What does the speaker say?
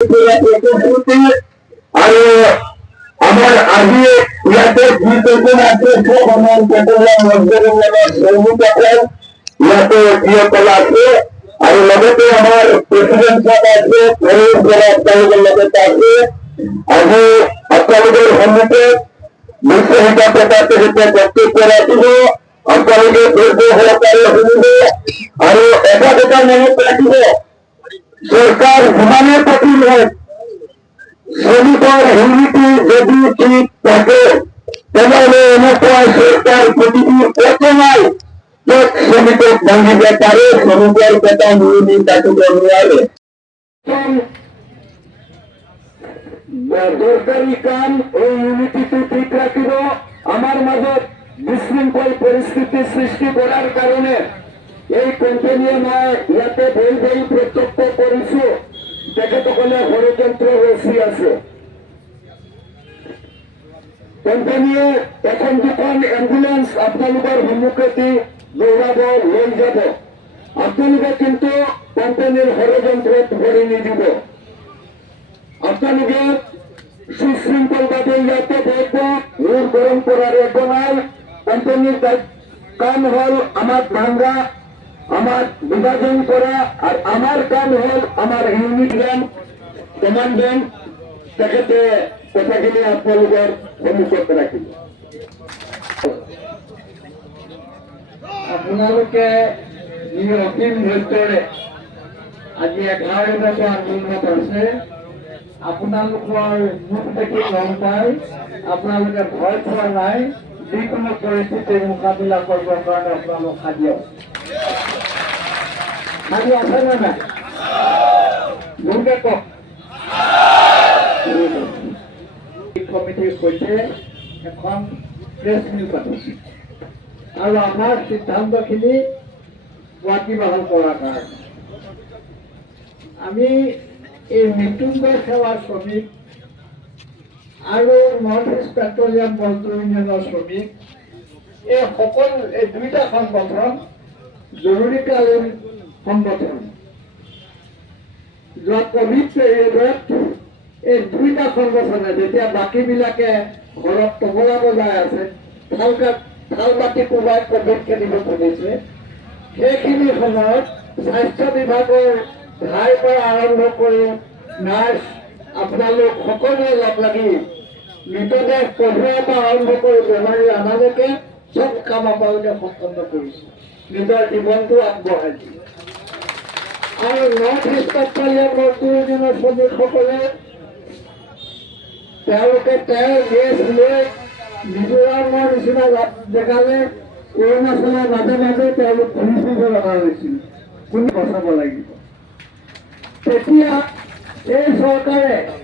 আৰু আমাৰ আজি ইয়াতে যিকেইজন আছে সমান কেইজনমান মজদুৰৰ শ্ৰমিকসকল ইয়াতে যিসকল আছে আৰু লগতে আমাৰ প্ৰেচিডেণ্ট সাহেব আছে তেওঁলোকৰ লগতে আছে আজি আপোনালোকৰ সন্মুখত বিশ্বহিতা প্ৰকাশ হিচাপে বক্তব্য ৰাখিব আপোনালোকে ধৈৰ্য সহকাৰে শুনিব আৰু এটা কথা মনত ৰাখিব সৰকাৰ যিমানে কঠিন হোক শ্ৰমিকেৰ ইউনিটি যদি ঠিক থাকে তাহলে এনেকুৱা সৰকাৰ পৃথিবীৰ কত নাই যত শ্ৰমিকক ভাঙিব পাৰে শ্ৰমিকেৰ বেতন ইউনি কাটিব নোৱাৰে দৰকাৰি কাম এই ইউনিটিটো ঠিক ৰাখিব আমাৰ মাজত বিশৃঙ্খল পৰিস্থিতি সৃষ্টি কৰাৰ কাৰণে এই কোম্পানীয়ে মই ইয়াতে বহি বহি প্ৰত্যক্ষ কৰিছো তেখেতসকলে ষড়যন্ত্ৰ ৰচি আছে কোম্পানীয়ে এখন দুখন এম্বুলেন্স আপোনালোকৰ সন্মুখেদি দৌৰাব লৈ যাব আপোনালোকে কিন্তু কোম্পানীৰ ষড়যন্ত্ৰত ভৰি নিদিব আপোনালোকে সুশৃংখলভাৱে ইয়াতে বহিব মূৰ গৰম কৰাৰ একো নাই কোম্পানীৰ কাম হল আমাক ভাঙা আমাৰ বিভাজন কৰা আৰ আমাৰ কাম হল আমাৰ ইউনিট ৰ্যাঙ্ক কমান্ডেন্ট তেখেতে কথাখিনি আপোনালোকৰ সন্মুখত ৰাখিব আপোনালোকে যি অসীম ধৈৰ্যৰে আজি 11 বছৰ আন্দোলনত আছে আপোনালোকৰ মুখ দেখি গম পায় আপোনালোকে ভয় খোৱা নাই যিকোনো পৰিস্থিতিৰ মোকাবিলা কৰিবৰ কাৰণে আপোনালোক সাজু আছে সাজু আছে নে নাই জোৰকে কওক কমিটিৰ সৈতে এখন প্ৰেছ মিট পাতিছে আৰু আমাৰ সিদ্ধান্তখিনি ৱাকিবহাল কৰাৰ কাৰণে আমি এই মৃত্যুঞ্জয় সেৱাৰ শ্ৰমিক আৰু নৰ্থ ইষ্ট পেট্ৰলিয়াম মজদুৰ ইউনিয়নৰ শ্ৰমিক এই সকলো এই দুইটা সংগঠন জৰুৰীকালীন সংগঠন যোৱা কোভিড পিৰিয়ডত এই দুইটা সংগঠনে যেতিয়া বাকীবিলাকে ঘৰত তবলা বজাই আছে থাল বাতি কোবাই কোভিড খেলিব খুজিছে সেইখিনি সময়ত স্বাস্থ্য বিভাগৰ ঠাইৰ পৰা আৰম্ভ কৰি নাৰ্ছ আপোনালোক সকলোৱে লগ লাগি মৃতদেহ কঢ়িওৱাৰ পৰা আৰম্ভ কৰি বেমাৰী অনালৈকে চব কাম আপোনালোকে সম্পন্ন কৰিছে নিজৰ জীৱনটো আগবঢ়াই দিয়ে আৰু নৰ্থ ইষ্ট পেট্ৰলিয়াম মজদুৰ ইউনিয়নৰ শ্ৰমিকসকলে তেওঁলোকে গেছ লৈ মিজোৰামৰ নিচিনা জেগালৈ অৰুণাচলৰ মাজে মাজে তেওঁলোক ঘূৰি ফুৰিব লগা হৈছিল কোনে বচাব লাগিব তেতিয়া এই চৰকাৰে